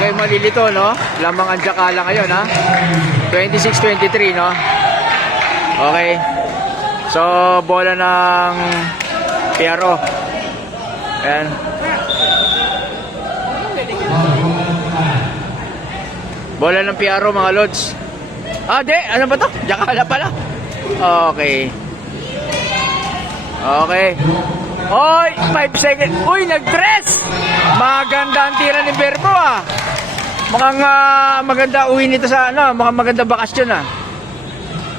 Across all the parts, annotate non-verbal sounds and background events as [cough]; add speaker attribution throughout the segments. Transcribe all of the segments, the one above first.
Speaker 1: kayo malilito, no? Lamang ang Jakala ngayon, ha? 26-23, no? Okay. So, bola ng Piero. Ayan. Bola ng Piero, mga Lods. Ah, di. Ano ba to? Jakala pala. Okay. Okay. Oy, 5 seconds. Uy, nag-dress! Maganda ang tira ni Verbo ah. Mukhang ah, maganda uwi nito sa ano, mukhang maganda bakasyon ah.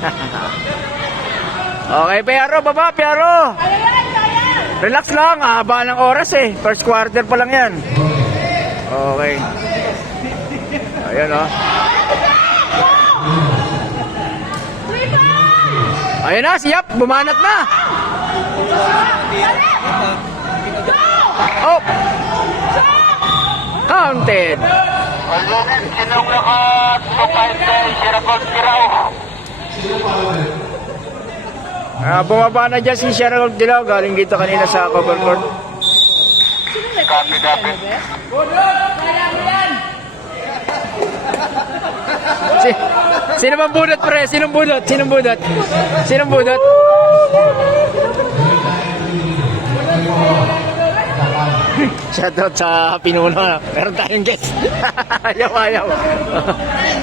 Speaker 1: [laughs] okay, Piero, baba, Piero. Relax lang, haba ng oras eh. First quarter pa lang yan. Okay. Ayan oh. Ayan na, siyap, bumanat na. Oh! Counted.
Speaker 2: Alunit, sinong lakat, Pupante, Sirapag Kiraw.
Speaker 1: Ah, bumaba na dyan si Cheryl Dilaw. Galing dito kanina sa cover court.
Speaker 2: Copy, copy.
Speaker 1: Si, sino bang budot, pre? Sinong budot? Sinong budot? Sinong budot? [laughs] Shoutout sa Pinuno. Meron tayong guest. [laughs] ayaw, ayaw. [laughs]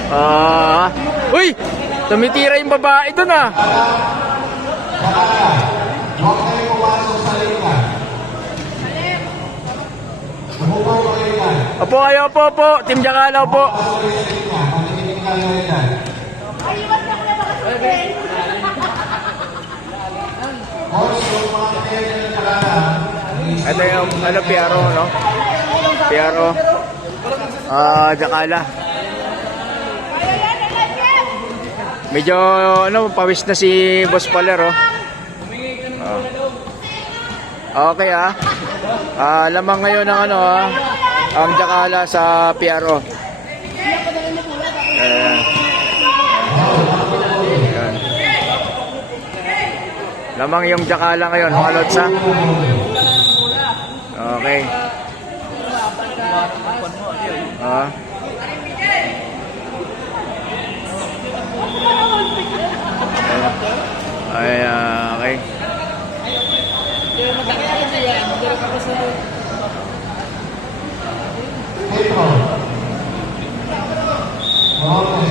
Speaker 1: Ah, uy! Tumitira yung babae doon ah. Opo kayo, opo, opo. Team Jakalaw po. Ito yung ano, Piaro, no? Piaro. Ah, Jakala. Medyo, ano, pawis na si Boss Paler, oh. Ah. Okay, ah. Ah, lamang ngayon ng ano, ah. Ang Jakala sa Piaro. Ayan. Ayan. Lamang yung Jakala ngayon, mga lods, ha? Okay. Ah. Ay, ah, okay.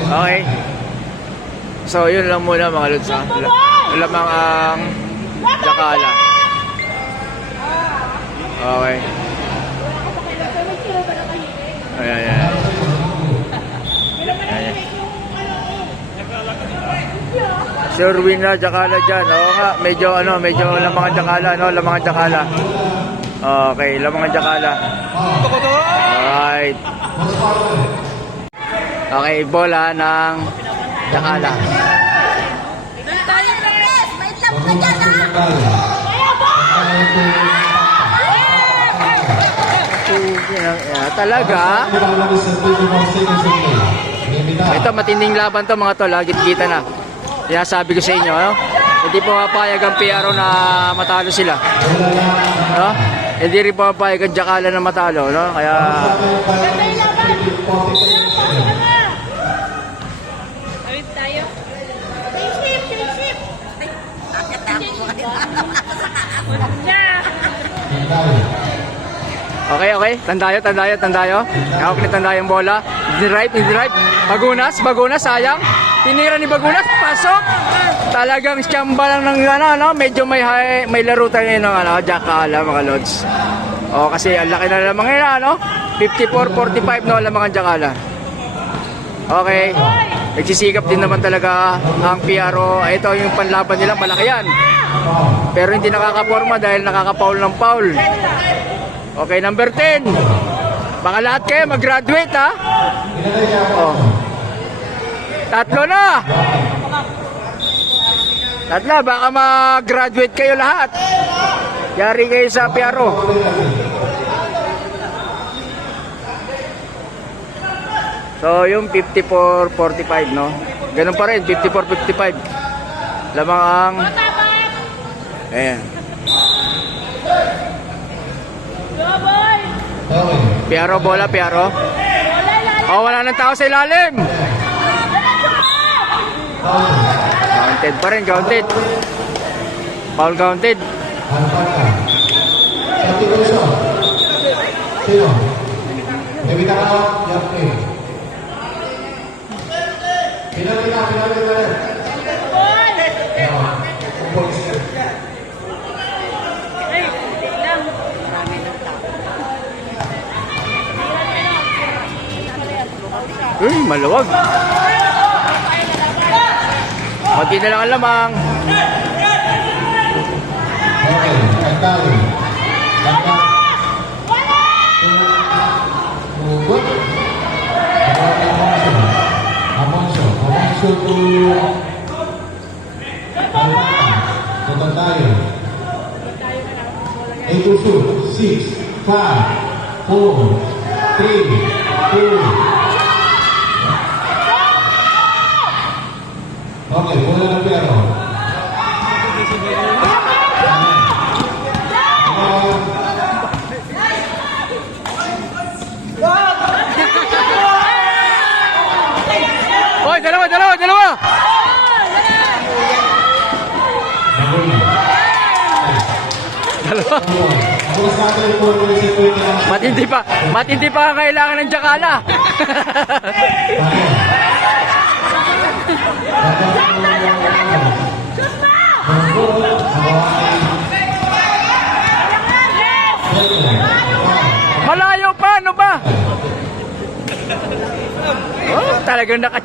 Speaker 1: Okay. So, yun lang muna mga lods, ha? La- Lamang ang Jakala. Okay. Ayan, ayan. Ayan. Sure win na Jakala dyan. Oo nga, medyo ano, medyo lamang ang Jakala, no? Lamang ang Jakala. Okay, lamang ang Jakala. Alright. Okay, bola ng Jakala.
Speaker 3: Tayo na rest! May lap ka dyan, ha?
Speaker 1: Yeah, talaga. Ito, matinding laban to mga tol. Lagit kita na. Kaya sabi ko sa inyo, ano? hindi po mapayag ang PRO na matalo sila. No? Hindi rin po mapayag ang Jakala na matalo. No? Kaya,
Speaker 3: May laban! Awit tayo. Friendship! Friendship! Ay, nakatapos. Yeah!
Speaker 1: Okay, okay. Tandayo, tandayo, tandayo. Hawak ni tandayo ang bola. Drive, drive. Bagunas, bagunas, sayang. Tinira ni Bagunas, pasok. Talagang siyamba lang ng ano, ano, medyo may high, may laro tayo ng ano, Jakala mga lods. O kasi ang laki na lamang ngayon, ano? 54-45 no, lamang ang Jakala. Okay. Nagsisikap din naman talaga ang PRO. Ito yung panlaban nila, malaki yan. Pero hindi nakakaporma dahil nakakapaul ng foul. Okay, number 10. Baka lahat kayo mag-graduate, ha? Oh. Tatlo na. Tatlo, baka mag-graduate kayo lahat. Yari kayo sa PRO. So, yung 54-45, no? Ganun pa rin, 54-55. Lamang ang... Ayan. Piaro, bola, Piaro. Oh, wala nang tao sa ilalim. Counted pa rin, counted. Foul counted.
Speaker 4: Alpaka. Sa Tigoso. Sino? Debita ka, Yapri. Ka rin.
Speaker 1: Uy, maluwag. Konti na lang ang lamang.
Speaker 4: Okay, Kantali. Kantali. Hugot. Amonso. Amonso. To... Total tayo. Shoot. Six, five, four, three, two. Okay, bola ng pero.
Speaker 1: Hoy, dalawa, dalawa, dalawa. Dalawa.
Speaker 4: Na
Speaker 1: Matindi pa. Matindi pa ang kailangan ng jakala. Malayo pa, ano ba? Oh, talagang naka